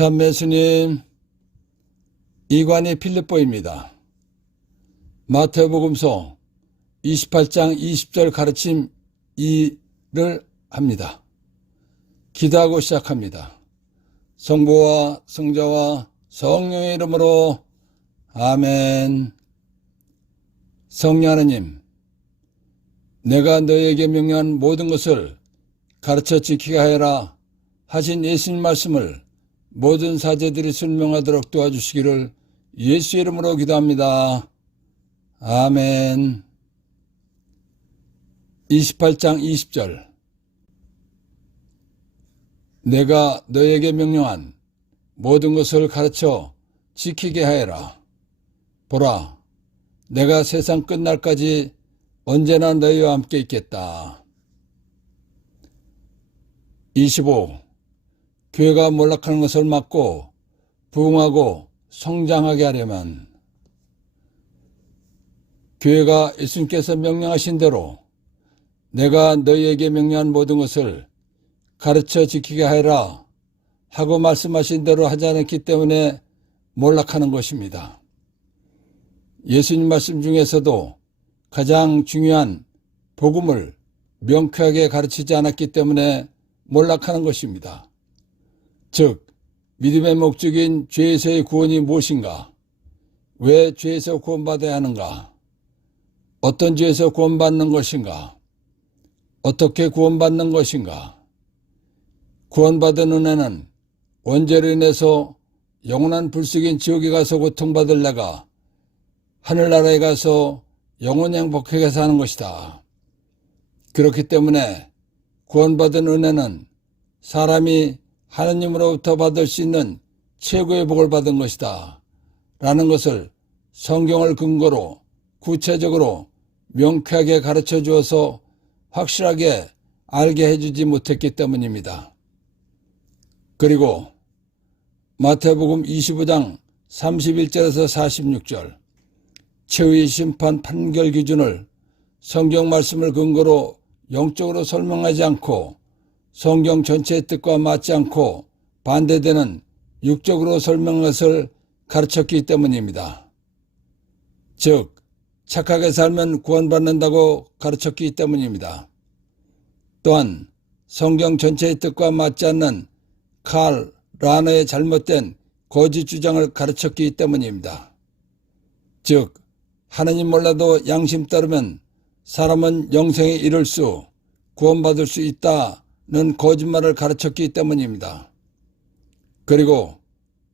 참매 예수님, 이관희 필립보입니다. 마태복음서 28장 20절 가르침 2를 합니다. 기도하고 시작합니다. 성부와 성자와 성령의 이름으로 아멘. 성령 하나님, 내가 너에게 명령한 모든 것을 가르쳐 지키게 하여라 하신 예수님 말씀을 모든 사제들이 순명하도록 도와주시기를 예수 이름으로 기도합니다. 아멘. 28장 20절. 내가 너에게 명령한 모든 것을 가르쳐 지키게 하여라. 보라, 내가 세상 끝날까지 언제나 너희와 함께 있겠다. 25. 교회가 몰락하는 것을 막고 부흥하고 성장하게 하려면 교회가 예수님께서 명령하신 대로 내가 너희에게 명령한 모든 것을 가르쳐 지키게 하여라 하고 말씀하신 대로 하지 않았기 때문에 몰락하는 것입니다. 예수님 말씀 중에서도 가장 중요한 복음을 명쾌하게 가르치지 않았기 때문에 몰락하는 것입니다. 즉, 믿음의 목적인 죄에서의 구원이 무엇인가? 왜 죄에서 구원받아야 하는가? 어떤 죄에서 구원받는 것인가? 어떻게 구원받는 것인가? 구원받은 은혜는 원죄로 인해서 영원한 불속인 지옥에 가서 고통받을 내가 하늘나라에 가서 영원히 행복하게 사는 것이다. 그렇기 때문에 구원받은 은혜는 사람이 하느님으로부터 받을 수 있는 최고의 복을 받은 것이다 라는 것을 성경을 근거로 구체적으로 명쾌하게 가르쳐 주어서 확실하게 알게 해주지 못했기 때문입니다. 그리고 마태복음 25장 31절에서 46절 최후의 심판 판결 기준을 성경 말씀을 근거로 영적으로 설명하지 않고 성경 전체의 뜻과 맞지 않고 반대되는 육적으로 설명한 것을 가르쳤기 때문입니다. 즉, 착하게 살면 구원받는다고 가르쳤기 때문입니다. 또한 성경 전체의 뜻과 맞지 않는 칼 라너의 잘못된 거짓 주장을 가르쳤기 때문입니다. 즉, 하느님 몰라도 양심 따르면 사람은 영생에 이를 수, 구원받을 수 있다는 거짓말을 가르쳤기 때문입니다. 그리고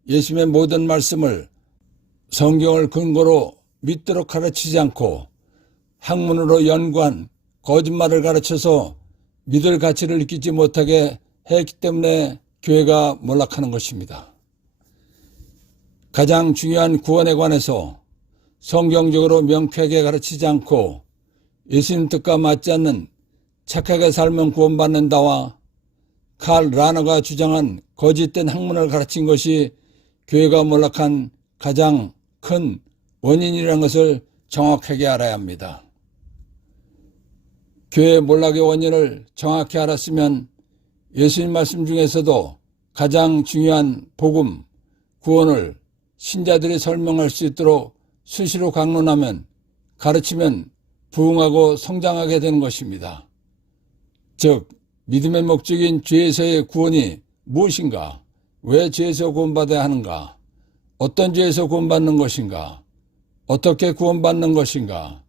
예수님의 모든 말씀을 성경을 근거로 믿도록 가르치지 않고 학문으로 연구한 거짓말을 가르쳐서 믿을 가치를 느끼지 못하게 했기 때문에 교회가 몰락하는 것입니다. 가장 중요한 구원에 관해서 성경적으로 명쾌하게 가르치지 않고 예수님 뜻과 맞지 않는 착하게 살면 구원받는다와 칼 라너가 주장한 거짓된 학문을 가르친 것이 교회가 몰락한 가장 큰 원인이라는 것을 정확하게 알아야 합니다. 교회 몰락의 원인을 정확히 알았으면 예수님 말씀 중에서도 가장 중요한 복음, 구원을 신자들이 설명할 수 있도록 수시로 강론하면, 가르치면 부흥하고 성장하게 되는 것입니다. 즉, 믿음의 목적인 죄에서의 구원이 무엇인가? 왜 죄에서 구원받아야 하는가? 어떤 죄에서 구원받는 것인가? 어떻게 구원받는 것인가?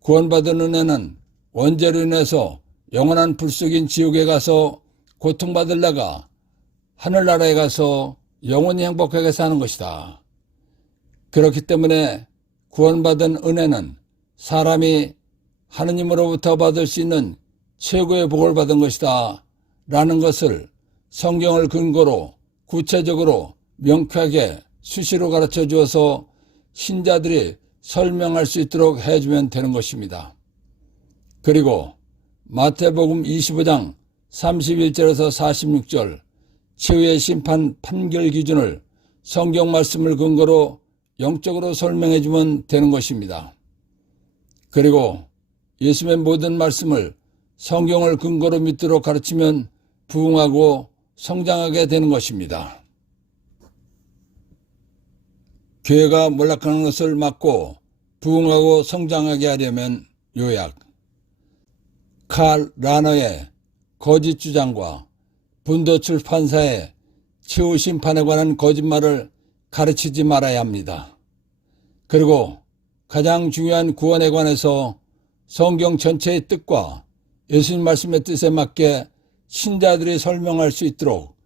구원받은 은혜는 원죄로 인해서 영원한 불속인 지옥에 가서 고통받을 내가 하늘나라에 가서 영원히 행복하게 사는 것이다. 그렇기 때문에 구원받은 은혜는 사람이 하느님으로부터 받을 수 있는 최고의 복을 받은 것이다 라는 것을 성경을 근거로 구체적으로 명쾌하게 수시로 가르쳐 주어서 신자들이 설명할 수 있도록 해주면 되는 것입니다. 그리고 마태복음 25장 31절에서 46절 최후의 심판 판결 기준을 성경 말씀을 근거로 영적으로 설명해 주면 되는 것입니다. 그리고 예수님의 모든 말씀을 성경을 근거로 믿도록 가르치면 부흥하고 성장하게 되는 것입니다. 교회가 몰락하는 것을 막고 부흥하고 성장하게 하려면 요약. 칼 라너의 거짓 주장과 분도 출판사의 최후 심판에 관한 거짓말을 가르치지 말아야 합니다. 그리고 가장 중요한 구원에 관해서 성경 전체의 뜻과 예수님 말씀의 뜻에 맞게 신자들이 설명할 수 있도록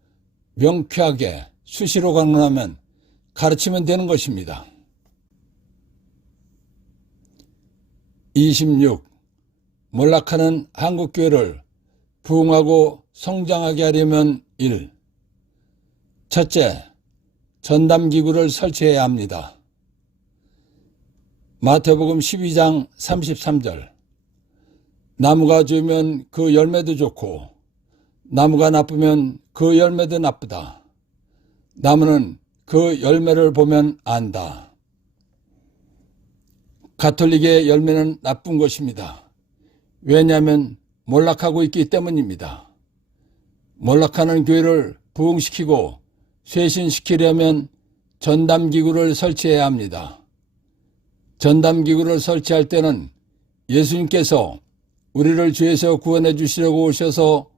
명쾌하게 수시로 강론하면 가르치면 되는 것입니다. 26. 몰락하는 한국교회를 부흥하고 성장하게 하려면 1. 첫째, 전담기구를 설치해야 합니다. 마태복음 12장 33절. 나무가 좋으면 그 열매도 좋고 나무가 나쁘면 그 열매도 나쁘다. 나무는 그 열매를 보면 안다. 가톨릭의 열매는 나쁜 것입니다. 왜냐하면 몰락하고 있기 때문입니다. 몰락하는 교회를 부흥시키고 쇄신시키려면 전담기구를 설치해야 합니다. 전담기구를 설치할 때는 예수님께서 우리를 죄에서 구원해 주시려고 오셔서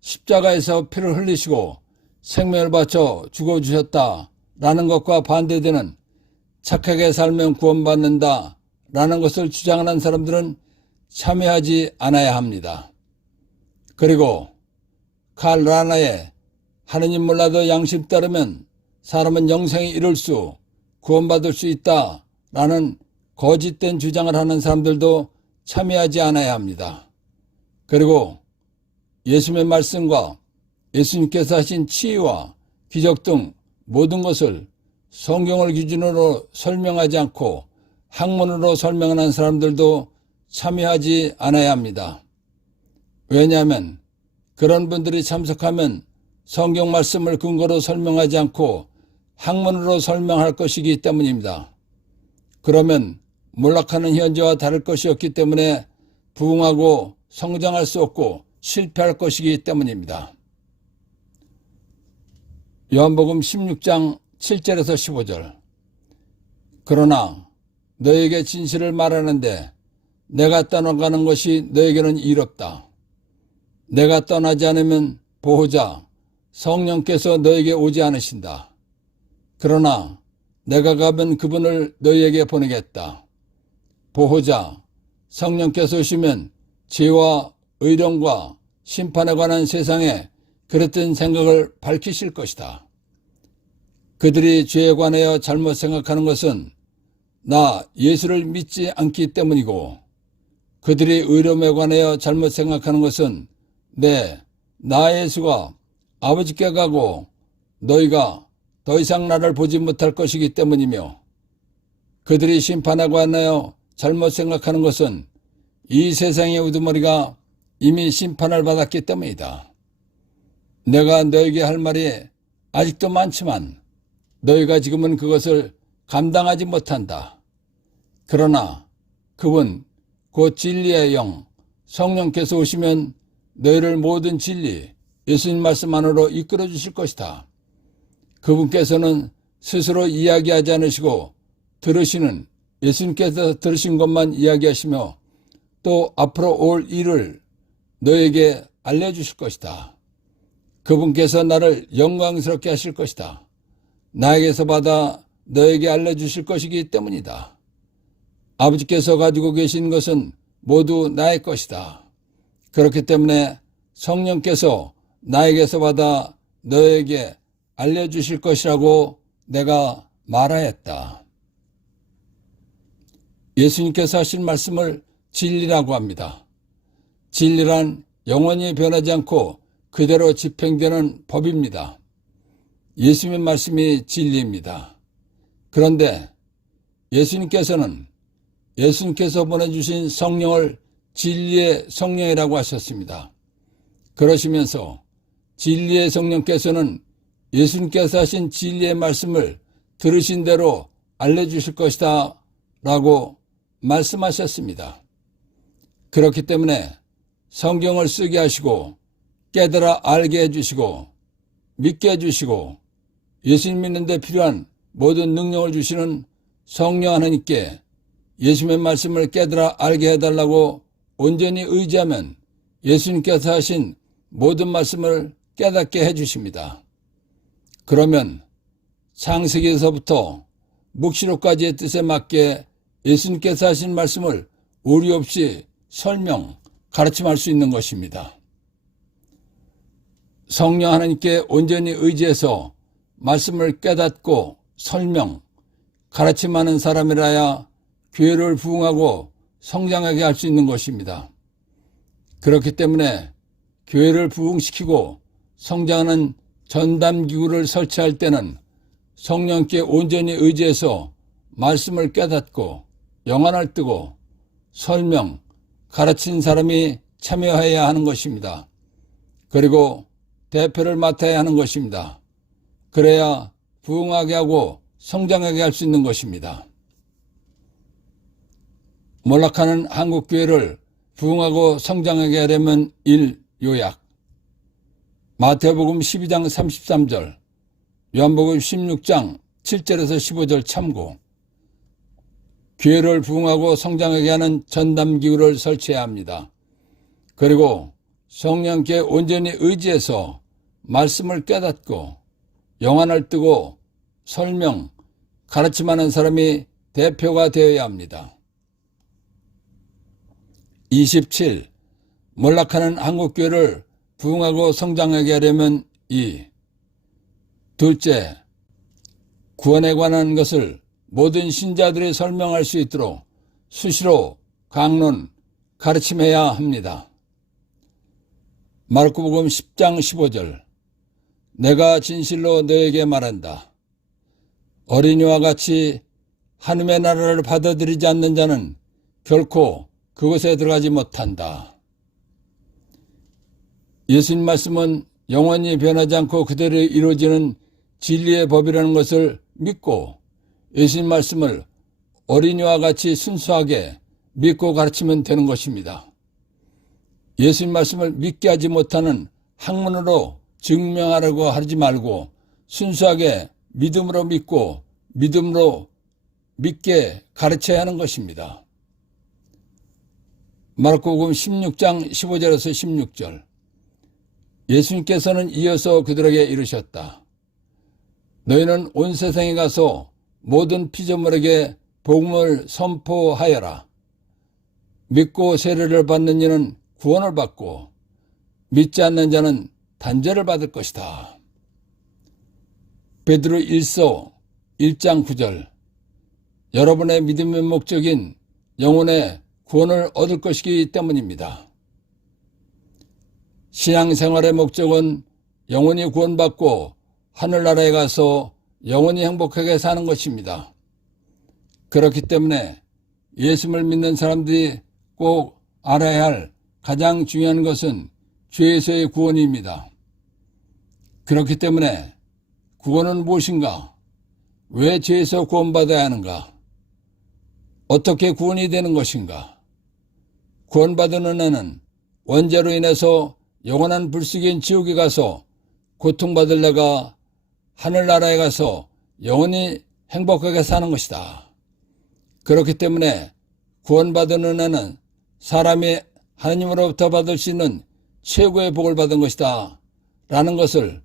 십자가에서 피를 흘리시고 생명을 바쳐 죽어주셨다라는 것과 반대되는 착하게 살면 구원받는다 라는 것을 주장하는 사람들은 참여하지 않아야 합니다. 그리고 칼 라너의 하느님 몰라도 양심 따르면 사람은 영생에 이를 수 구원받을 수 있다 라는 거짓된 주장을 하는 사람들도 참여하지 않아야 합니다. 그리고 예수님의 말씀과 예수님께서 하신 치유와 기적 등 모든 것을 성경을 기준으로 설명하지 않고 학문으로 설명하는 사람들도 참여하지 않아야 합니다. 왜냐하면 그런 분들이 참석하면 성경 말씀을 근거로 설명하지 않고 학문으로 설명할 것이기 때문입니다. 그러면 몰락하는 현재와 다를 것이 없기 때문에 부흥하고 성장할 수 없고 실패할 것이기 때문입니다. 요한복음 16장 7절에서 15절. 그러나 너에게 진실을 말하는데 내가 떠나가는 것이 너에게는 이롭다. 내가 떠나지 않으면 보호자 성령께서 너에게 오지 않으신다. 그러나 내가 가면 그분을 너희에게 보내겠다. 보호자 성령께서 오시면 죄와 의령과 심판에 관한 세상에 그랬던 생각을 밝히실 것이다. 그들이 죄에 관하여 잘못 생각하는 것은 나 예수를 믿지 않기 때문이고 그들이 의로움에 관하여 잘못 생각하는 것은 나 예수가 아버지께 가고 너희가 더 이상 나를 보지 못할 것이기 때문이며 그들이 심판에 관하여 잘못 생각하는 것은 이 세상의 우두머리가 이미 심판을 받았기 때문이다. 내가 너에게 할 말이 아직도 많지만 너희가 지금은 그것을 감당하지 못한다. 그러나 그분 곧 진리의 영 성령께서 오시면 너희를 모든 진리 예수님 말씀 안으로 이끌어 주실 것이다. 그분께서는 스스로 이야기하지 않으시고 들으시는 예수님께서 들으신 것만 이야기하시며 또 앞으로 올 일을 너에게 알려주실 것이다. 그분께서 나를 영광스럽게 하실 것이다. 나에게서 받아 너에게 알려주실 것이기 때문이다. 아버지께서 가지고 계신 것은 모두 나의 것이다. 그렇기 때문에 성령께서 나에게서 받아 너에게 알려주실 것이라고 내가 말하였다. 예수님께서 하신 말씀을 진리라고 합니다. 진리란 영원히 변하지 않고 그대로 집행되는 법입니다. 예수님의 말씀이 진리입니다. 그런데 예수님께서 보내주신 성령을 진리의 성령이라고 하셨습니다. 그러시면서 진리의 성령께서는 예수님께서 하신 진리의 말씀을 들으신 대로 알려주실 것이다 라고 말씀하셨습니다. 그렇기 때문에 성경을 쓰게 하시고 깨달아 알게 해주시고 믿게 해주시고 예수님 믿는 데 필요한 모든 능력을 주시는 성령 하나님께 예수님의 말씀을 깨달아 알게 해달라고 온전히 의지하면 예수님께서 하신 모든 말씀을 깨닫게 해주십니다. 그러면 창세기에서부터 묵시록까지의 뜻에 맞게 예수님께서 하신 말씀을 오류 없이 설명, 가르침할 수 있는 것입니다. 성령 하나님께 온전히 의지해서 말씀을 깨닫고 설명, 가르침하는 사람이라야 교회를 부흥하고 성장하게 할 수 있는 것입니다. 그렇기 때문에 교회를 부흥시키고 성장하는 전담기구를 설치할 때는 성령께 온전히 의지해서 말씀을 깨닫고 영안을 뜨고 설명, 가르친 사람이 참여해야 하는 것입니다. 그리고 대표를 맡아야 하는 것입니다. 그래야 부흥하게 하고 성장하게 할 수 있는 것입니다. 몰락하는 한국교회를 부흥하고 성장하게 하려면 1. 요약. 마태복음 12장 33절, 요한복음 16장 7절에서 15절 참고. 교회를 부흥하고 성장하게 하는 전담기구를 설치해야 합니다. 그리고 성령께 온전히 의지해서 말씀을 깨닫고 영안을 뜨고 설명, 가르침하는 사람이 대표가 되어야 합니다. 27. 몰락하는 한국교회를 부흥하고 성장하게 하려면 2. 둘째, 구원에 관한 것을 모든 신자들이 설명할 수 있도록 수시로 강론, 가르침해야 합니다. 마르코복음 10장 15절. 내가 진실로 너에게 말한다. 어린이와 같이 하나님의 나라를 받아들이지 않는 자는 결코 그곳에 들어가지 못한다. 예수님 말씀은 영원히 변하지 않고 그대로 이루어지는 진리의 법이라는 것을 믿고 예수님 말씀을 어린이와 같이 순수하게 믿고 가르치면 되는 것입니다. 예수님 말씀을 믿게 하지 못하는 학문으로 증명하려고 하지 말고 순수하게 믿음으로 믿고 믿음으로 믿게 가르쳐야 하는 것입니다. 마르코복음 16장 15절에서 16절. 예수님께서는 이어서 그들에게 이르셨다. 너희는 온 세상에 가서 모든 피조물에게 복음을 선포하여라. 믿고 세례를 받는 이는 구원을 받고 믿지 않는 자는 단죄를 받을 것이다. 베드로 1서 1장 9절. 여러분의 믿음의 목적인 영혼의 구원을 얻을 것이기 때문입니다. 신앙생활의 목적은 영혼이 구원받고 하늘나라에 가서 영원히 행복하게 사는 것입니다. 그렇기 때문에 예수를 믿는 사람들이 꼭 알아야 할 가장 중요한 것은 죄에서의 구원입니다. 그렇기 때문에 구원은 무엇인가? 왜 죄에서 구원받아야 하는가? 어떻게 구원이 되는 것인가? 구원받은 은혜는 원죄로 인해서 영원한 불식인 지옥에 가서 고통받을래가 하늘나라에 가서 영원히 행복하게 사는 것이다. 그렇기 때문에 구원받은 은혜는 사람이 하나님으로부터 받을 수 있는 최고의 복을 받은 것이다 라는 것을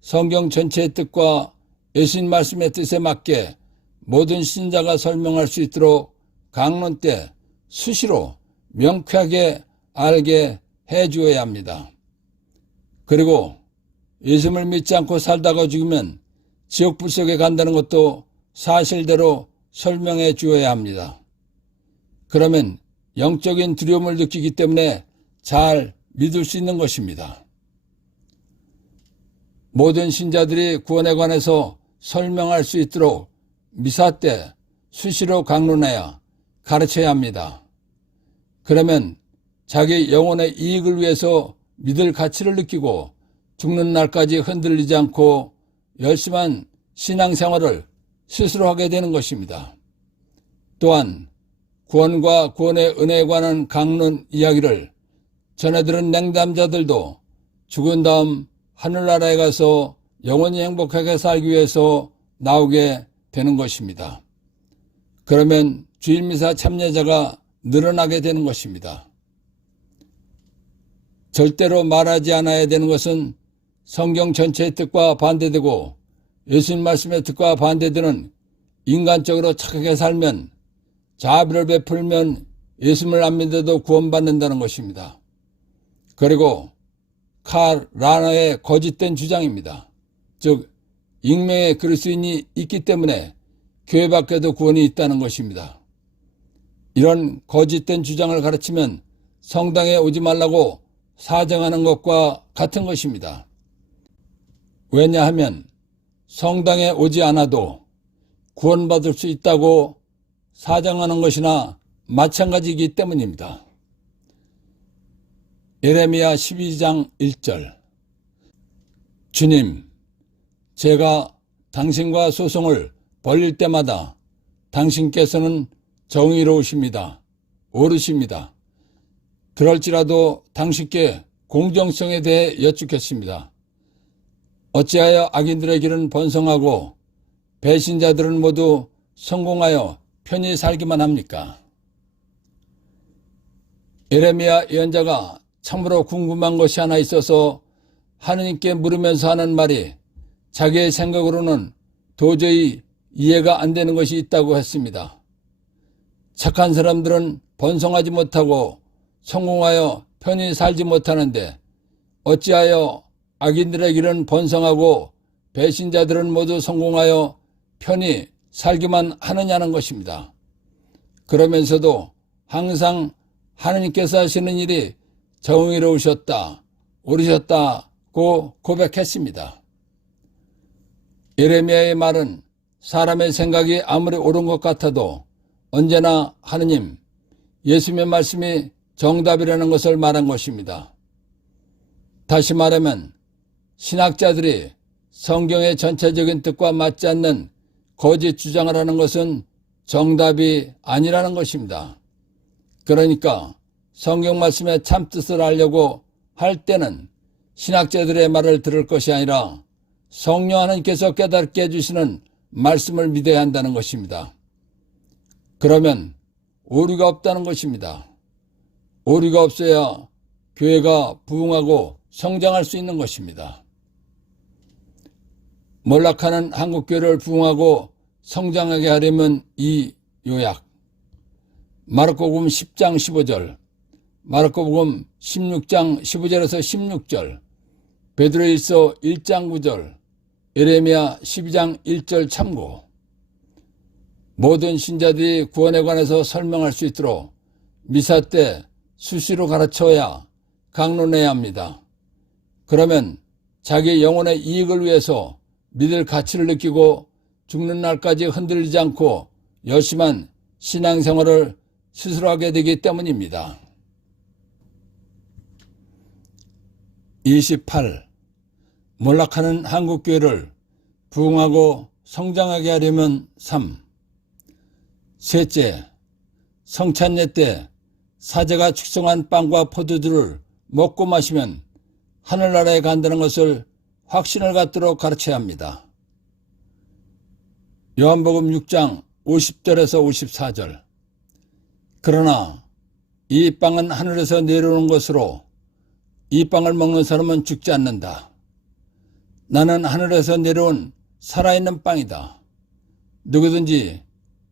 성경 전체의 뜻과 예수님 말씀의 뜻에 맞게 모든 신자가 설명할 수 있도록 강론 때 수시로 명쾌하게 알게 해주어야 합니다. 그리고 예수를 믿지 않고 살다가 죽으면 지옥불 속에 간다는 것도 사실대로 설명해 주어야 합니다. 그러면 영적인 두려움을 느끼기 때문에 잘 믿을 수 있는 것입니다. 모든 신자들이 구원에 관해서 설명할 수 있도록 미사 때 수시로 강론해야 가르쳐야 합니다. 그러면 자기 영혼의 이익을 위해서 믿을 가치를 느끼고 죽는 날까지 흔들리지 않고 열심한 신앙생활을 스스로 하게 되는 것입니다. 또한 구원과 구원의 은혜에 관한 강론 이야기를 전해들은 냉담자들도 죽은 다음 하늘나라에 가서 영원히 행복하게 살기 위해서 나오게 되는 것입니다. 그러면 주일미사 참여자가 늘어나게 되는 것입니다. 절대로 말하지 않아야 되는 것은 성경 전체의 뜻과 반대되고 예수님 말씀의 뜻과 반대되는 인간적으로 착하게 살면, 자비를 베풀면 예수님을 안 믿어도 구원받는다는 것입니다. 그리고 칼 라너의 거짓된 주장입니다. 즉 익명의 그리스도인이 있기 때문에 교회 밖에도 구원이 있다는 것입니다. 이런 거짓된 주장을 가르치면 성당에 오지 말라고 사정하는 것과 같은 것입니다. 왜냐하면 성당에 오지 않아도 구원받을 수 있다고 사정하는 것이나 마찬가지이기 때문입니다. 예레미야 12장 1절. 주님, 제가 당신과 소송을 벌일 때마다 당신께서는 정의로우십니다. 옳으십니다. 그럴지라도 당신께 공정성에 대해 여쭙겠습니다. 어찌하여 악인들의 길은 번성하고 배신자들은 모두 성공하여 편히 살기만 합니까? 예레미야 예언자가 참으로 궁금한 것이 하나 있어서 하느님께 물으면서 하는 말이 자기의 생각으로는 도저히 이해가 안 되는 것이 있다고 했습니다. 착한 사람들은 번성하지 못하고 성공하여 편히 살지 못하는데 어찌하여 악인들의 길은 번성하고 배신자들은 모두 성공하여 편히 살기만 하느냐는 것입니다. 그러면서도 항상 하느님께서 하시는 일이 정의로우셨다, 옳으셨다고 고백했습니다. 예레미야의 말은 사람의 생각이 아무리 옳은 것 같아도 언제나 하느님, 예수님의 말씀이 정답이라는 것을 말한 것입니다. 다시 말하면 신학자들이 성경의 전체적인 뜻과 맞지 않는 거짓 주장을 하는 것은 정답이 아니라는 것입니다. 그러니까 성경 말씀의 참뜻을 알려고 할 때는 신학자들의 말을 들을 것이 아니라 성령 하나님께서 깨닫게 해주시는 말씀을 믿어야 한다는 것입니다. 그러면 오류가 없다는 것입니다. 오류가 없어야 교회가 부흥하고 성장할 수 있는 것입니다. 몰락하는 한국교회를 부흥하고 성장하게 하려면 이 요약, 마르코복음 10장 15절, 마르코복음 16장 15절에서 16절, 베드로일서 1장 9절, 예레미야 12장 1절 참고. 모든 신자들이 구원에 관해서 설명할 수 있도록 미사 때 수시로 가르쳐야 강론해야 합니다. 그러면 자기 영혼의 이익을 위해서 믿을 가치를 느끼고 죽는 날까지 흔들리지 않고 열심한 신앙생활을 스스로 하게 되기 때문입니다. 28. 몰락하는 한국교회를 부흥하고 성장하게 하려면 3. 셋째, 성찬례 때 사제가 축성한 빵과 포도주를 먹고 마시면 하늘나라에 간다는 것을 확신을 갖도록 가르쳐야 합니다. 요한복음 6장 50절에서 54절. 그러나 이 빵은 하늘에서 내려오는 것으로 이 빵을 먹는 사람은 죽지 않는다. 나는 하늘에서 내려온 살아있는 빵이다. 누구든지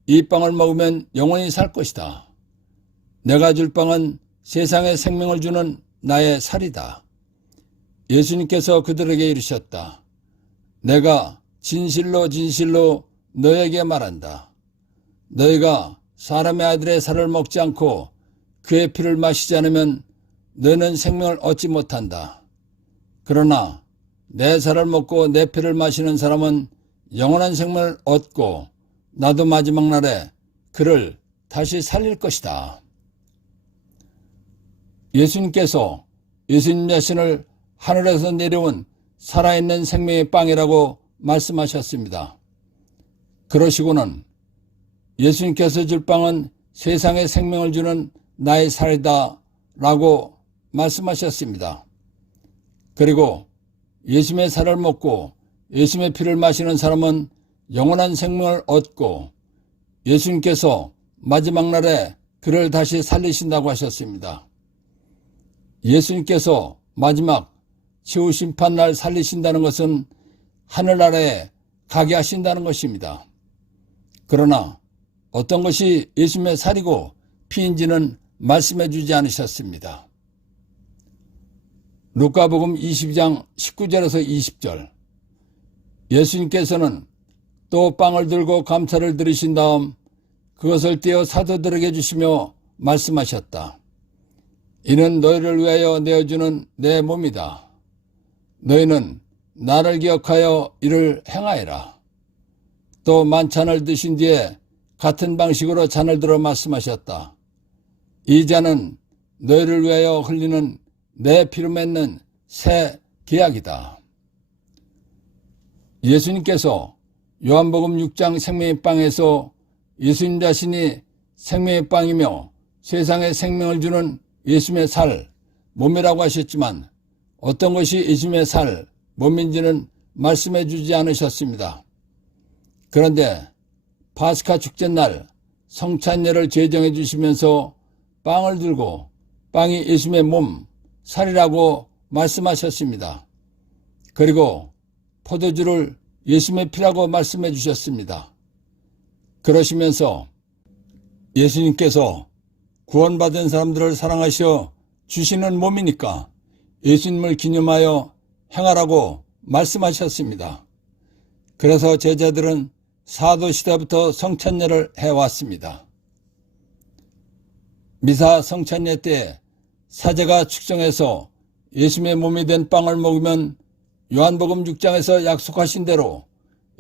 이 빵을 먹으면 영원히 살 것이다. 내가 줄 빵은 세상에 생명을 주는 나의 살이다. 예수님께서 그들에게 이르셨다. 내가 진실로 진실로 너에게 말한다. 너희가 사람의 아들의 살을 먹지 않고 그의 피를 마시지 않으면 너희는 생명을 얻지 못한다. 그러나 내 살을 먹고 내 피를 마시는 사람은 영원한 생명을 얻고 나도 마지막 날에 그를 다시 살릴 것이다. 예수님께서 예수님 자신을 하늘에서 내려온 살아있는 생명의 빵이라고 말씀하셨습니다. 그러시고는 예수님께서 줄 빵은 세상에 생명을 주는 나의 살이다 라고 말씀하셨습니다. 그리고 예수님의 살을 먹고 예수님의 피를 마시는 사람은 영원한 생명을 얻고 예수님께서 마지막 날에 그를 다시 살리신다고 하셨습니다. 예수님께서 마지막 최후 심판날 살리신다는 것은 하늘나라에 가게 하신다는 것입니다. 그러나 어떤 것이 예수님의 살이고 피인지는 말씀해 주지 않으셨습니다. 루카복음 22장 19절에서 20절, 예수님께서는 또 빵을 들고 감사를 드리신 다음 그것을 떼어 사도들에게 주시며 말씀하셨다. 이는 너희를 위하여 내어주는 내 몸이다. 너희는 나를 기억하여 이를 행하여라. 또 만찬을 드신 뒤에 같은 방식으로 잔을 들어 말씀하셨다. 이 잔은 너희를 위하여 흘리는 내 피로 맺는 새 계약이다. 예수님께서 요한복음 6장 생명의 빵에서 예수님 자신이 생명의 빵이며 세상에 생명을 주는 예수님의 살, 몸이라고 하셨지만 어떤 것이 예수님의 살, 몸인지는 말씀해 주지 않으셨습니다. 그런데 파스카 축제날 성찬예를 제정해 주시면서 빵을 들고 빵이 예수님의 몸, 살이라고 말씀하셨습니다. 그리고 포도주를 예수님의 피라고 말씀해 주셨습니다. 그러시면서 예수님께서 구원받은 사람들을 사랑하셔 주시는 몸이니까 예수님을 기념하여 행하라고 말씀하셨습니다. 그래서 제자들은 사도시대부터 성찬예를 해왔습니다. 미사 성찬예 때 사제가 축정해서 예수님의 몸이 된 빵을 먹으면 요한복음 6장에서 약속하신 대로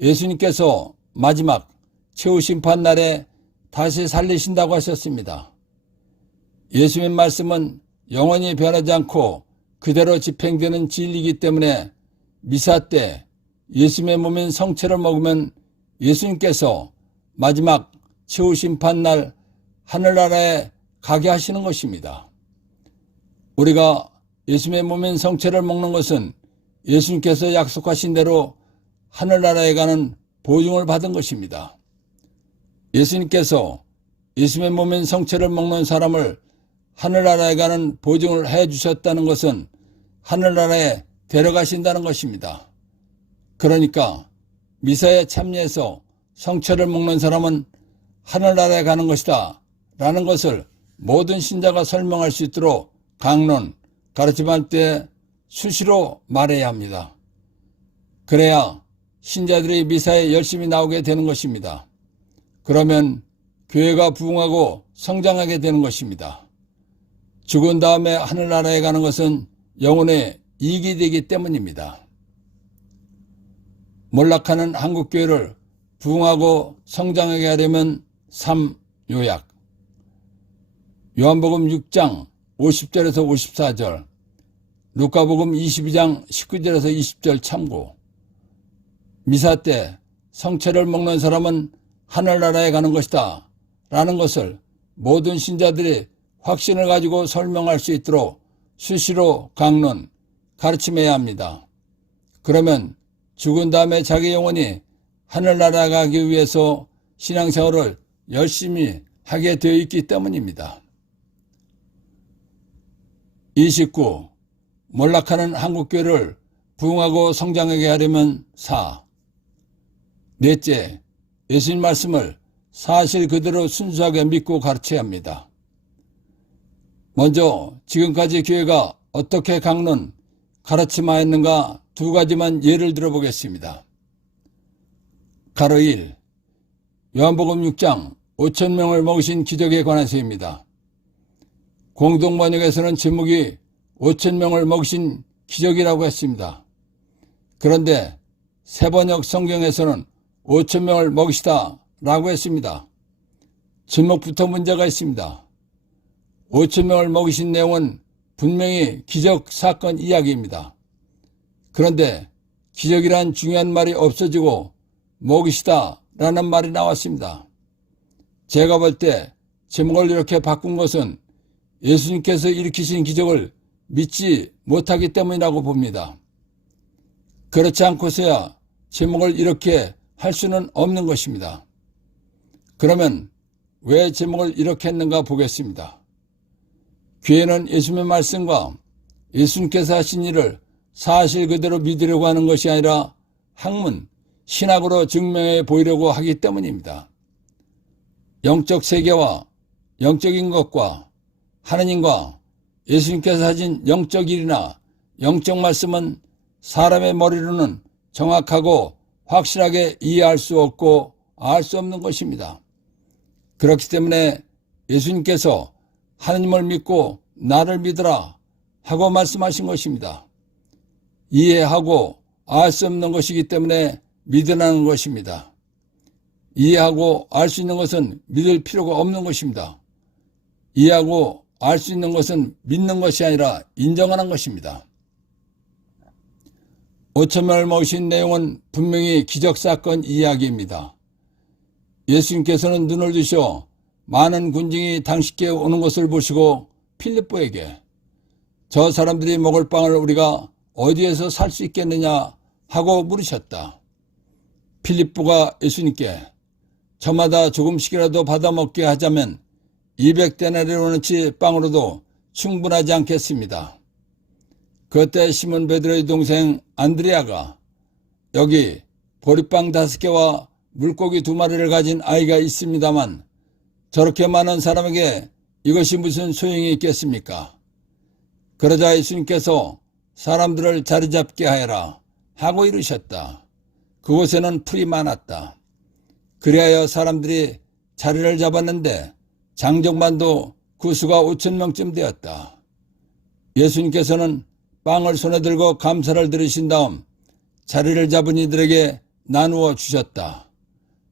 예수님께서 마지막 최후 심판날에 다시 살리신다고 하셨습니다. 예수님의 말씀은 영원히 변하지 않고 그대로 집행되는 진리이기 때문에 미사 때 예수님의 몸인 성체를 먹으면 예수님께서 마지막 최후 심판날 하늘나라에 가게 하시는 것입니다. 우리가 예수님의 몸인 성체를 먹는 것은 예수님께서 약속하신 대로 하늘나라에 가는 보증을 받은 것입니다. 예수님께서 예수님의 몸인 성체를 먹는 사람을 하늘나라에 가는 보증을 해주셨다는 것은 하늘나라에 데려가신다는 것입니다. 그러니까 미사에 참여해서 성체를 먹는 사람은 하늘나라에 가는 것이다 라는 것을 모든 신자가 설명할 수 있도록 강론, 가르침할 때 수시로 말해야 합니다. 그래야 신자들이 미사에 열심히 나오게 되는 것입니다. 그러면 교회가 부흥하고 성장하게 되는 것입니다. 죽은 다음에 하늘나라에 가는 것은 영혼의 이익이 되기 때문입니다. 몰락하는 한국교회를 부흥하고 성장하게 하려면 3. 요약. 요한복음 6장 50절에서 54절, 루카복음 22장 19절에서 20절 참고. 미사 때 성체를 먹는 사람은 하늘나라에 가는 것이다 라는 것을 모든 신자들이 확신을 가지고 설명할 수 있도록 수시로 강론, 가르침해야 합니다. 그러면 죽은 다음에 자기 영혼이 하늘나라에 가기 위해서 신앙생활을 열심히 하게 되어 있기 때문입니다. 29. 몰락하는 한국교회를 부흥하고 성장하게 하려면 4. 넷째, 예수님 말씀을 사실 그대로 순수하게 믿고 가르쳐야 합니다. 먼저 지금까지 교회가 어떻게 강론, 가르침하였는가 2가지만 예를 들어보겠습니다. 가로 1. 요한복음 6장 5,000명을 먹으신 기적에 관해서입니다. 공동번역에서는 제목이 5,000명을 먹으신 기적이라고 했습니다. 그런데 새번역 성경에서는 5,000명을 먹이시다 라고 했습니다. 제목부터 문제가 있습니다. 5,000명을 먹이신 내용은 분명히 기적 사건 이야기입니다. 그런데 기적이란 중요한 말이 없어지고 먹이시다 라는 말이 나왔습니다. 제가 볼 때 제목을 이렇게 바꾼 것은 예수님께서 일으키신 기적을 믿지 못하기 때문이라고 봅니다. 그렇지 않고서야 제목을 이렇게 할 수는 없는 것입니다. 그러면 왜 제목을 이렇게 했는가 보겠습니다. 교회는 예수님의 말씀과 예수님께서 하신 일을 사실 그대로 믿으려고 하는 것이 아니라 학문, 신학으로 증명해 보이려고 하기 때문입니다. 영적 세계와 영적인 것과 하느님과 예수님께서 하신 영적 일이나 영적 말씀은 사람의 머리로는 정확하고 확실하게 이해할 수 없고 알 수 없는 것입니다. 그렇기 때문에 예수님께서 하느님을 믿고 나를 믿으라 하고 말씀하신 것입니다. 이해하고 알 수 없는 것이기 때문에 믿으라는 것입니다. 이해하고 알 수 있는 것은 믿을 필요가 없는 것입니다. 이해하고 알 수 있는 것은 믿는 것이 아니라 인정하는 것입니다. 5,000명을 먹이신 내용은 분명히 기적사건 이야기입니다. 예수님께서는 눈을 드셔 많은 군중이 당신께 오는 것을 보시고 필립보에게 저 사람들이 먹을 빵을 우리가 어디에서 살 수 있겠느냐 하고 물으셨다. 필립보가 예수님께 저마다 조금씩이라도 받아 먹게 하자면 200데나리온어치 빵으로도 충분하지 않겠습니다. 그때 시몬 베드로의 동생 안드레아가 여기 보리빵 5개와 물고기 2마리를 가진 아이가 있습니다만 저렇게 많은 사람에게 이것이 무슨 소용이 있겠습니까? 그러자 예수님께서 사람들을 자리 잡게 하여라 하고 이르셨다. 그곳에는 풀이 많았다. 그리하여 사람들이 자리를 잡았는데 장정반도 그 수가 5,000명쯤 되었다. 예수님께서는 빵을 손에 들고 감사를 드리신 다음 자리를 잡은 이들에게 나누어 주셨다.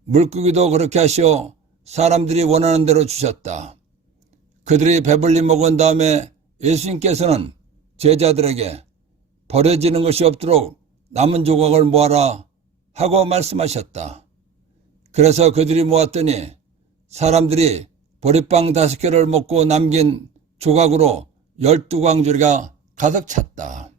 물고기도 그렇게 하시어 사람들이 원하는 대로 주셨다. 그들이 배불리 먹은 다음에 예수님께서는 제자들에게 버려지는 것이 없도록 남은 조각을 모아라 하고 말씀하셨다. 그래서 그들이 모았더니 사람들이 보리빵 5개를 먹고 남긴 조각으로 12광주리가 가득 찼다.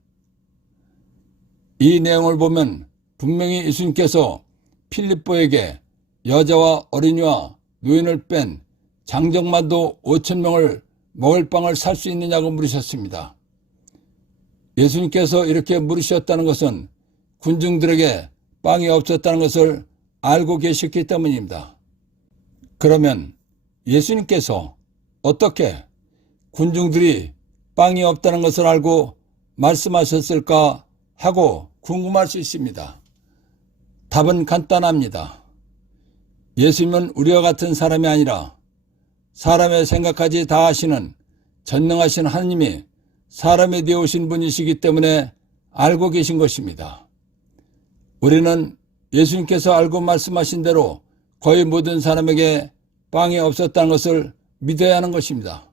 이 내용을 보면 분명히 예수님께서 필립보에게 여자와 어린이와 노인을 뺀 장정만도 5,000명을 먹을 빵을 살 수 있느냐고 물으셨습니다. 예수님께서 이렇게 물으셨다는 것은 군중들에게 빵이 없었다는 것을 알고 계셨기 때문입니다. 그러면 예수님께서 어떻게 군중들이 빵이 없다는 것을 알고 말씀하셨을까 하고 궁금할 수 있습니다. 답은 간단합니다. 예수님은 우리와 같은 사람이 아니라 사람의 생각까지 다 하시는 전능하신 하느님이 사람이 되어 오신 분이시기 때문에 알고 계신 것입니다. 우리는 예수님께서 알고 말씀하신 대로 거의 모든 사람에게 빵이 없었다는 것을 믿어야 하는 것입니다.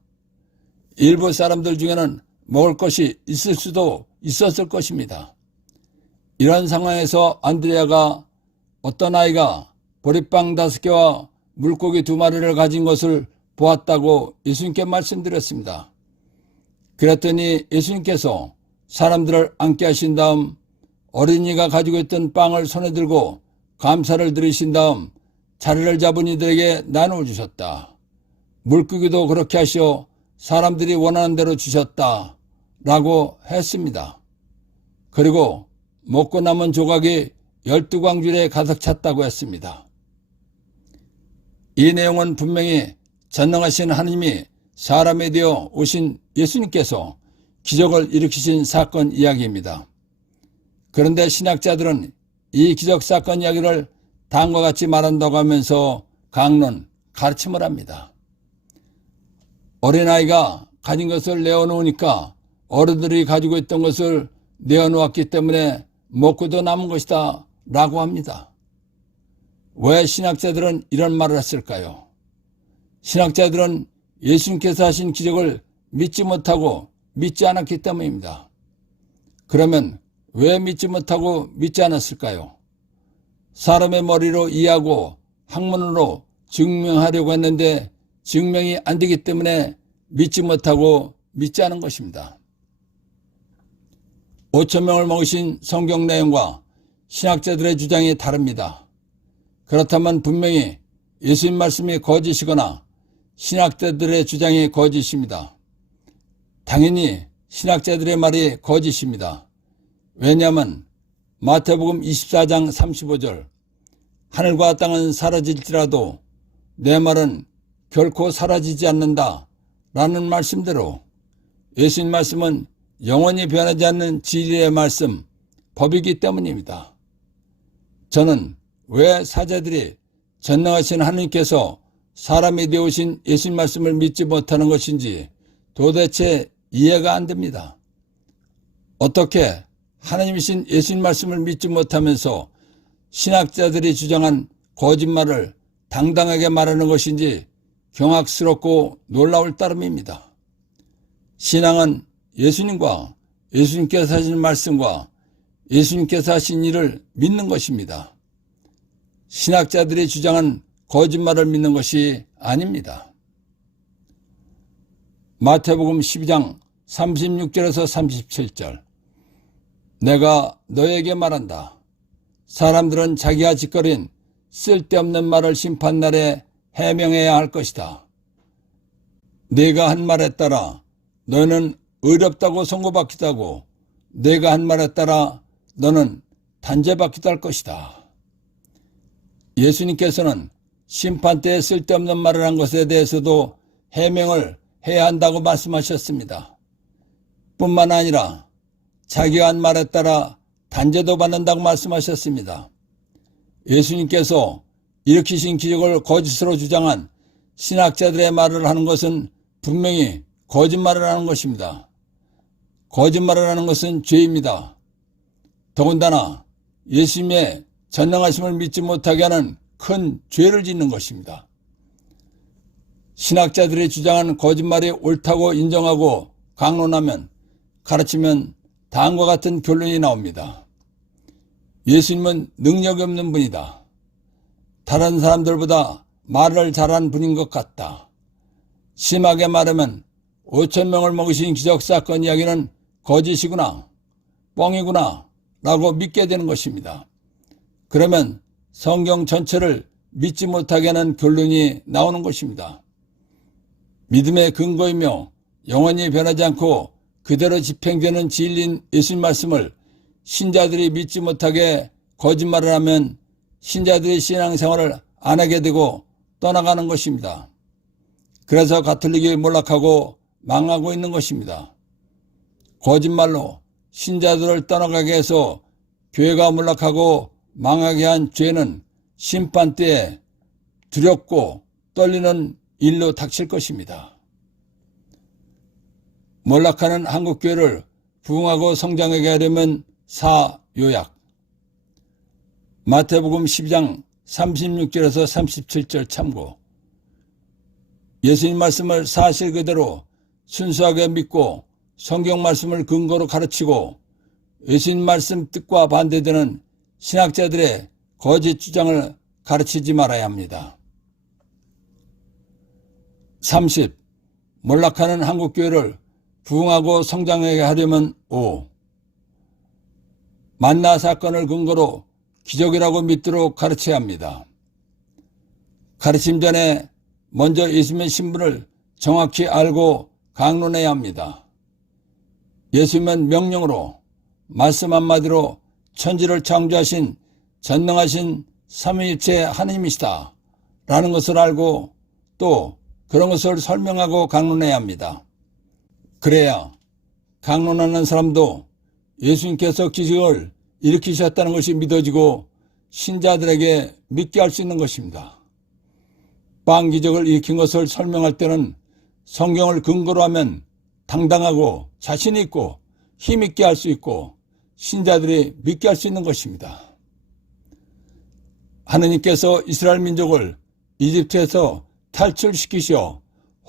일부 사람들 중에는 먹을 것이 있을 수도 있었을 것입니다. 이런 상황에서 안드레아가 어떤 아이가 보리빵 5개와 물고기 2마리를 가진 것을 보았다고 예수님께 말씀드렸습니다. 그랬더니 예수님께서 사람들을 앉게 하신 다음 어린이가 가지고 있던 빵을 손에 들고 감사를 드리신 다음 자리를 잡은 이들에게 나누어 주셨다. 물고기도 그렇게 하시어 사람들이 원하는 대로 주셨다 라고 했습니다. 그리고 먹고 남은 조각이 12광줄에 가득 찼다고 했습니다. 이 내용은 분명히 전능하신 하느님이 사람에 되어 오신 예수님께서 기적을 일으키신 사건 이야기입니다. 그런데 신학자들은 이 기적 사건 이야기를 다음과 같이 말한다고 하면서 강론, 가르침을 합니다. 어린아이가 가진 것을 내어놓으니까 어른들이 가지고 있던 것을 내어놓았기 때문에 먹고도 남은 것이다 라고 합니다. 왜 신학자들은 이런 말을 했을까요? 신학자들은 예수님께서 하신 기적을 믿지 못하고 믿지 않았기 때문입니다. 그러면 왜 믿지 못하고 믿지 않았을까요? 사람의 머리로 이해하고 학문으로 증명하려고 했는데 증명이 안 되기 때문에 믿지 못하고 믿지 않은 것입니다. 5,000명을 먹이신 성경 내용과 신학자들의 주장이 다릅니다. 그렇다면 분명히 예수님 말씀이 거짓이거나 신학자들의 주장이 거짓입니다. 당연히 신학자들의 말이 거짓입니다. 왜냐하면 마태복음 24장 35절 하늘과 땅은 사라질지라도 내 말은 결코 사라지지 않는다 라는 말씀대로 예수님 말씀은 영원히 변하지 않는 진리의 말씀, 법이기 때문입니다. 저는 왜 사제들이 전능하신 하느님께서 사람이 되오신 예수님 말씀을 믿지 못하는 것인지 도대체 이해가 안 됩니다. 어떻게 하나님이신 예수님 말씀을 믿지 못하면서 신학자들이 주장한 거짓말을 당당하게 말하는 것인지 경악스럽고 놀라울 따름입니다. 신앙은 예수님과 예수님께서 하신 말씀과 예수님께서 하신 일을 믿는 것입니다. 신학자들이 주장한 거짓말을 믿는 것이 아닙니다. 마태복음 12장 36절에서 37절 내가 너에게 말한다. 사람들은 자기가 짓거린 쓸데없는 말을 심판날에 해명해야 할 것이다. 네가 한 말에 따라 너는 의롭다고 선고받기도 하고 네가 한 말에 따라 너는 단죄받기도 할 것이다. 예수님께서는 심판 때에 쓸데없는 말을 한 것에 대해서도 해명을 해야 한다고 말씀하셨습니다. 뿐만 아니라 자기가 한 말에 따라 단죄도 받는다고 말씀하셨습니다. 예수님께서 일으키신 기적을 거짓으로 주장한 신학자들의 말을 하는 것은 분명히 거짓말을 하는 것입니다. 거짓말을 하는 것은 죄입니다. 더군다나 예수님의 전능하심을 믿지 못하게 하는 큰 죄를 짓는 것입니다. 신학자들이 주장한 거짓말이 옳다고 인정하고 강론하면 가르치면 다음과 같은 결론이 나옵니다. 예수님은 능력이 없는 분이다. 다른 사람들보다 말을 잘한 분인 것 같다. 심하게 말하면 5,000명을 먹이신 기적사건 이야기는 거짓이구나, 뻥이구나 라고 믿게 되는 것입니다. 그러면 성경 전체를 믿지 못하게 하는 결론이 나오는 것입니다. 믿음의 근거이며 영원히 변하지 않고 그대로 집행되는 진리인 예수님 말씀을 신자들이 믿지 못하게 거짓말을 하면 신자들이 신앙생활을 안 하게 되고 떠나가는 것입니다. 그래서 가톨릭이 몰락하고 망하고 있는 것입니다. 거짓말로 신자들을 떠나가게 해서 교회가 몰락하고 망하게 한 죄는 심판 때에 두렵고 떨리는 일로 닥칠 것입니다. 몰락하는 한국교회를 부흥하고 성장하게 하려면 사요약 마태복음 12장 36절에서 37절 참고 예수님 말씀을 사실 그대로 순수하게 믿고 성경 말씀을 근거로 가르치고 예수님 말씀 뜻과 반대되는 신학자들의 거짓 주장을 가르치지 말아야 합니다. 30. 몰락하는 한국교회를 부흥하고 성장하게 하려면 5. 만나 사건을 근거로 기적이라고 믿도록 가르쳐야 합니다. 가르침 전에 먼저 예수님의 신분을 정확히 알고 강론해야 합니다. 예수님은 명령으로 말씀 한마디로 천지를 창조하신 전능하신 삼위일체 하나님이시다 라는 것을 알고 또 그런 것을 설명하고 강론해야 합니다. 그래야 강론하는 사람도 예수님께서 기적을 일으키셨다는 것이 믿어지고 신자들에게 믿게 할 수 있는 것입니다. 빵 기적을 일으킨 것을 설명할 때는 성경을 근거로 하면 당당하고 자신 있고 힘 있게 할 수 있고 신자들이 믿게 할 수 있는 것입니다. 하느님께서 이스라엘 민족을 이집트에서 탈출시키시어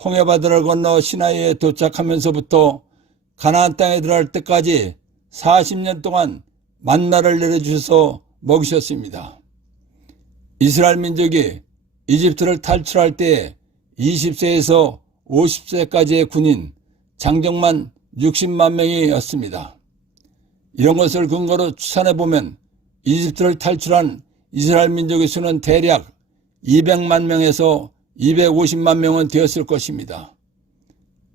홍해바다를 건너 시나이에 도착하면서부터 가나안 땅에 들어갈 때까지 40년 동안 만나를 내려주셔서 먹이셨습니다. 이스라엘 민족이 이집트를 탈출할 때 20세에서 50세까지의 군인 장정만 60만 명이었습니다. 이런 것을 근거로 추산해보면 이집트를 탈출한 이스라엘 민족의 수는 대략 200만 명에서 250만 명은 되었을 것입니다.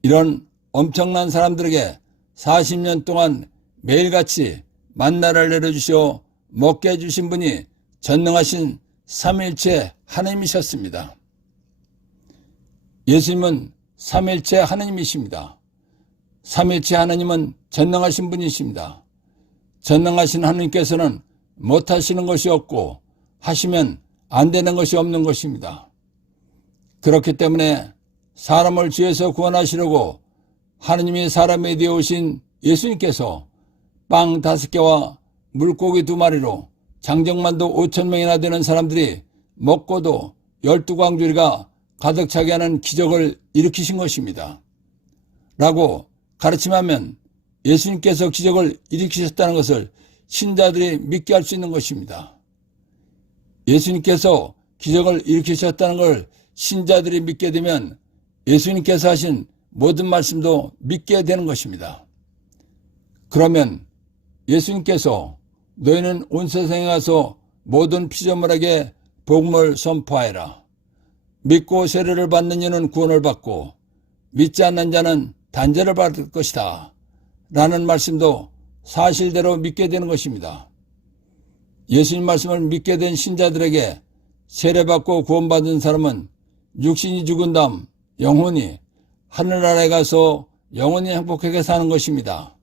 이런 엄청난 사람들에게 40년 동안 매일같이 만나를 내려주시어 먹게 해주신 분이 전능하신 삼위일체 하나님이셨습니다. 예수님은 삼위일체 하나님이십니다. 삼위일체 하나님은 전능하신 분이십니다. 전능하신 하나님께서는 못하시는 것이 없고 하시면 안 되는 것이 없는 것입니다. 그렇기 때문에 사람을 죄에서 구원하시려고 하느님이 사람이 되어 오신 예수님께서 빵 5개와 물고기 2마리로 장정만도 5,000명이나 되는 사람들이 먹고도 12광주리가 가득 차게 하는 기적을 일으키신 것입니다. 라고 가르침하면 예수님께서 기적을 일으키셨다는 것을 신자들이 믿게 할 수 있는 것입니다. 예수님께서 기적을 일으키셨다는 걸 신자들이 믿게 되면 예수님께서 하신 모든 말씀도 믿게 되는 것입니다. 그러면 예수님께서 너희는 온 세상에 가서 모든 피조물에게 복음을 선포하여라. 믿고 세례를 받는 이는 구원을 받고 믿지 않는 자는 단죄를 받을 것이다. 라는 말씀도 사실대로 믿게 되는 것입니다. 예수님 말씀을 믿게 된 신자들에게 세례받고 구원받은 사람은 육신이 죽은 다음 영혼이 하늘나라에 가서 영원히 행복하게 사는 것입니다.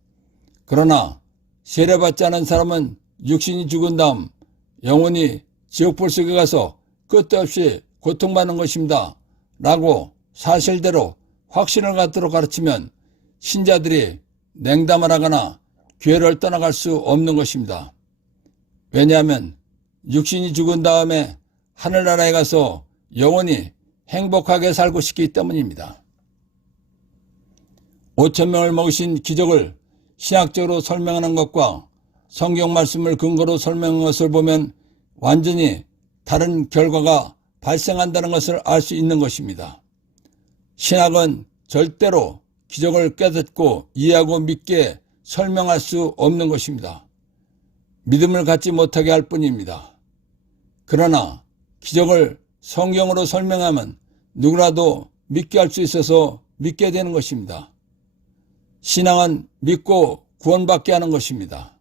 그러나 세례받지 않은 사람은 육신이 죽은 다음 영원히 지옥불 속에 가서 끝도 없이 고통받는 것입니다. 라고 사실대로 확신을 갖도록 가르치면 신자들이 냉담을 하거나 교회를 떠나갈 수 없는 것입니다. 왜냐하면 육신이 죽은 다음에 하늘나라에 가서 영원히 행복하게 살고 싶기 때문입니다. 5,000명을 먹이신 기적을 신학적으로 설명하는 것과 성경 말씀을 근거로 설명한 것을 보면 완전히 다른 결과가 발생한다는 것을 알 수 있는 것입니다. 신학은 절대로 기적을 깨닫고 이해하고 믿게 설명할 수 없는 것입니다. 믿음을 갖지 못하게 할 뿐입니다. 그러나 기적을 성경으로 설명하면 누구라도 믿게 할 수 있어서 믿게 되는 것입니다. 신앙은 믿고 구원받게 하는 것입니다.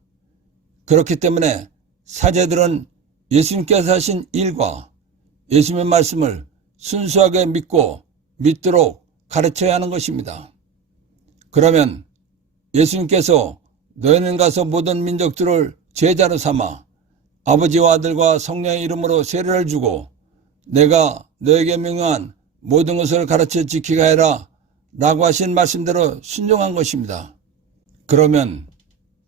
그렇기 때문에 사제들은 예수님께서 하신 일과 예수님의 말씀을 순수하게 믿도록 가르쳐야 하는 것입니다. 그러면 예수님께서 너희는 가서 모든 민족들을 제자로 삼아 아버지와 아들과 성령의 이름으로 세례를 주고 내가 너에게 명령한 모든 것을 가르쳐 지키게 하라 라고 하신 말씀대로 순종한 것입니다. 그러면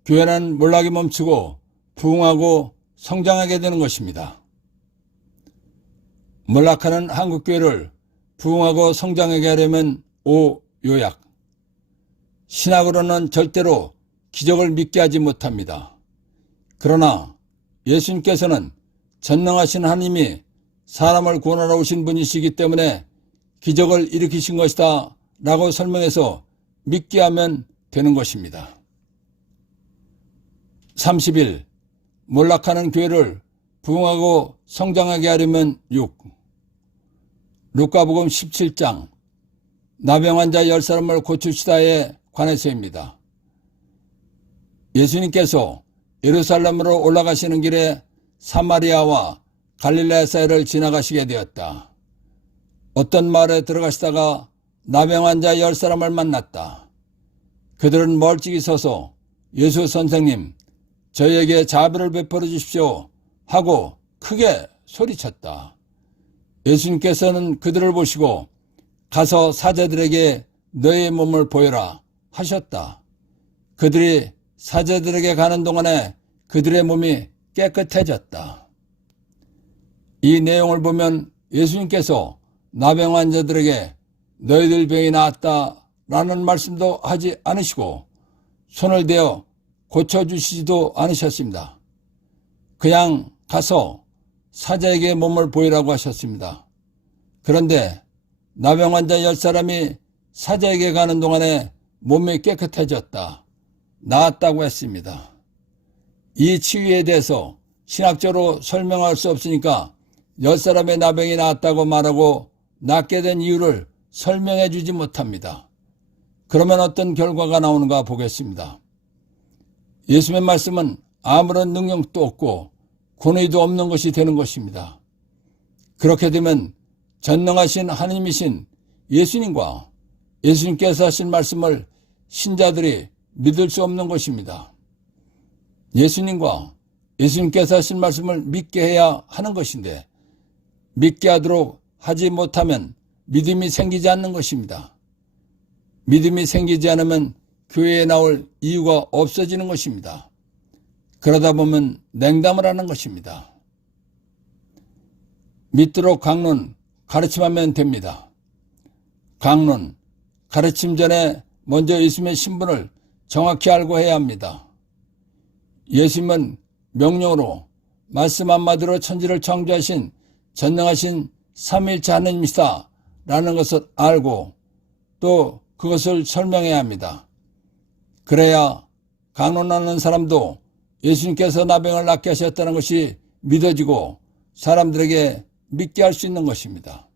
교회는 몰락이 멈추고 부흥하고 성장하게 되는 것입니다. 몰락하는 한국교회를 부흥하고 성장하게 하려면 5 요약. 신학으로는 절대로 기적을 믿게 하지 못합니다. 그러나 예수님께서는 전능하신 하나님이 사람을 구원하러 오신 분이시기 때문에 기적을 일으키신 것이다 라고 설명해서 믿게 하면 되는 것입니다. 30일 몰락하는 교회를 부흥하고 성장하게 하려면 6. 루카복음 17장 나병 환자 10사람을 고치시다에 관해서입니다. 예수님께서 예루살렘으로 올라가시는 길에 사마리아와 갈릴레아 사이를 지나가시게 되었다. 어떤 마을에 들어가시다가 나병 환자 10사람을 만났다. 그들은 멀찍이 서서 예수 선생님, 저희에게 자비를 베풀어 주십시오 하고 크게 소리쳤다. 예수님께서는 그들을 보시고 가서 사제들에게 너의 몸을 보여라 하셨다. 그들이 사제들에게 가는 동안에 그들의 몸이 깨끗해졌다. 이 내용을 보면 예수님께서 나병 환자들에게 너희들 병이 나았다 라는 말씀도 하지 않으시고 손을 대어 고쳐주시지도 않으셨습니다. 그냥 가서 사자에게 몸을 보이라고 하셨습니다. 그런데 나병 환자 10사람이 사자에게 가는 동안에 몸이 깨끗해졌다, 나았다고 했습니다. 이 치유에 대해서 신학적으로 설명할 수 없으니까 10사람의 나병이 나았다고 말하고 낫게 된 이유를 설명해 주지 못합니다. 그러면 어떤 결과가 나오는가 보겠습니다. 예수님의 말씀은 아무런 능력도 없고 권위도 없는 것이 되는 것입니다. 그렇게 되면 전능하신 하나님이신 예수님과 예수님께서 하신 말씀을 신자들이 믿을 수 없는 것입니다. 예수님과 예수님께서 하신 말씀을 믿게 해야 하는 것인데 믿게 하도록 하지 못하면 믿음이 생기지 않는 것입니다. 믿음이 생기지 않으면 교회에 나올 이유가 없어지는 것입니다. 그러다 보면 냉담을 하는 것입니다. 믿도록 강론, 가르침하면 됩니다. 강론, 가르침 전에 먼저 예수님의 신분을 정확히 알고 해야 합니다. 예수님은 명령으로 말씀 한마디로 천지를 창조하신 전능하신 삼위일체 하나님이시다 라는 것을 알고 또 그것을 설명해야 합니다. 그래야 강론하는 사람도 예수님께서 나병을 낫게 하셨다는 것이 믿어지고 사람들에게 믿게 할 수 있는 것입니다.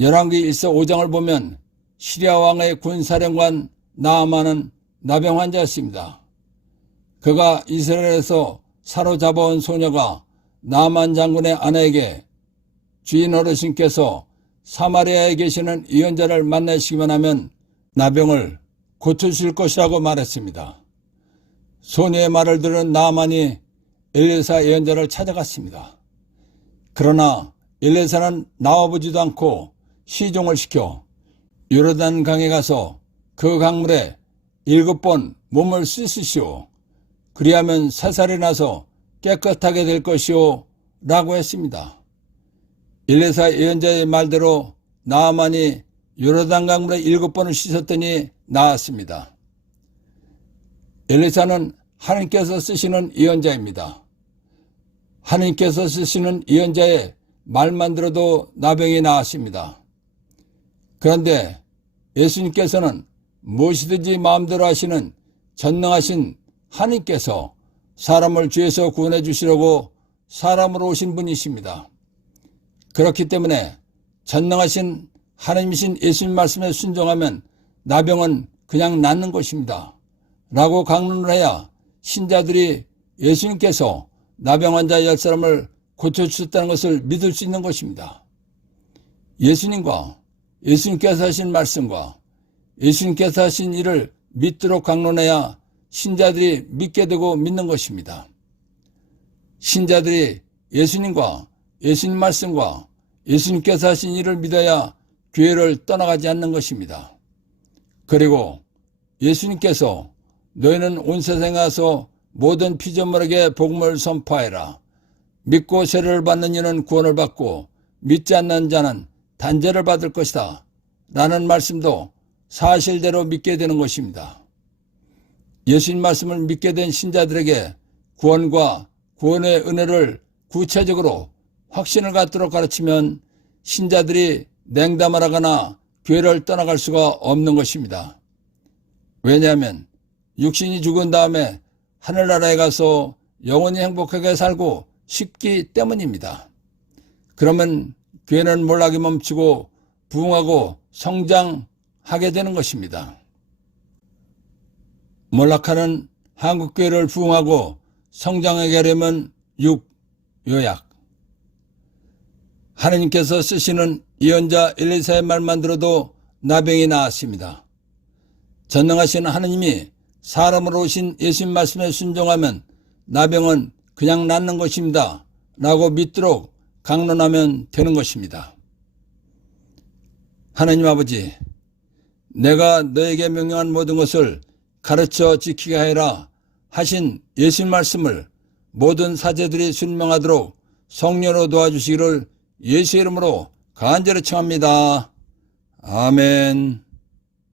열왕기 1서 5장을 보면 시리아 왕의 군사령관 나아만은 나병 환자였습니다. 그가 이스라엘에서 사로잡아온 소녀가 나아만 장군의 아내에게 주인 어르신께서 사마리아에 계시는 예언자를 만나시기만 하면 나병을 고쳐주실 것이라고 말했습니다. 소녀의 말을 들은 나아만이 엘리사 예언자를 찾아갔습니다. 그러나 엘리사는 나와보지도 않고 시종을 시켜 요르단 강에 가서 그 강물에 7번 몸을 씻으시오. 그리하면 살살이 나서 깨끗하게 될 것이오 라고 했습니다. 엘리사 예언자의 말대로 나아만이 요르단 강물에 7번을 씻었더니 나았습니다. 엘리사는 하나님께서 쓰시는 예언자입니다. 하나님께서 쓰시는 예언자의 말만 들어도 나병이 나았습니다. 그런데 예수님께서는 무엇이든지 마음대로 하시는 전능하신 하나님께서 사람을 죄에서 구원해 주시려고 사람으로 오신 분이십니다. 그렇기 때문에 전능하신 하나님이신 예수님 말씀에 순종하면 나병은 그냥 낫는 것입니다. 라고 강론을 해야 신자들이 예수님께서 나병 환자 10사람을 고쳐주셨다는 것을 믿을 수 있는 것입니다. 예수님과 예수님께서 하신 말씀과 예수님께서 하신 일을 믿도록 강론해야 신자들이 믿게 되고 믿는 것입니다. 신자들이 예수님과 예수님 말씀과 예수님께서 하신 일을 믿어야 교회를 떠나가지 않는 것입니다. 그리고 예수님께서 너희는 온 세상에 가서 모든 피조물에게 복음을 선포하여라. 믿고 세례를 받는 이는 구원을 받고 믿지 않는 자는 단죄를 받을 것이다. 라는 말씀도 사실대로 믿게 되는 것입니다. 예수님 말씀을 믿게 된 신자들에게 구원과 구원의 은혜를 구체적으로 확신을 갖도록 가르치면 신자들이 냉담을 하거나 교회를 떠나갈 수가 없는 것입니다. 왜냐하면 육신이 죽은 다음에 하늘나라에 가서 영원히 행복하게 살고 싶기 때문입니다. 그러면 교회는 몰락이 멈추고 부흥하고 성장하게 되는 것입니다. 몰락하는 한국교회를 부흥하고 성장하게 하려면 6. 요약. 하나님께서 쓰시는 예언자 엘리사의 말만 들어도 나병이 나았습니다. 전능하신 하나님이 사람으로 오신 예수님 말씀에 순종하면 나병은 그냥 낫는 것입니다. 라고 믿도록 강론하면 되는 것입니다. 하나님 아버지, 내가 너에게 명령한 모든 것을 가르쳐 지키게 하여라 하신 예수님 말씀을 모든 사제들이 순명하도록 성령으로 도와주시기를 예수의 이름으로 간절히 청합니다. 아멘.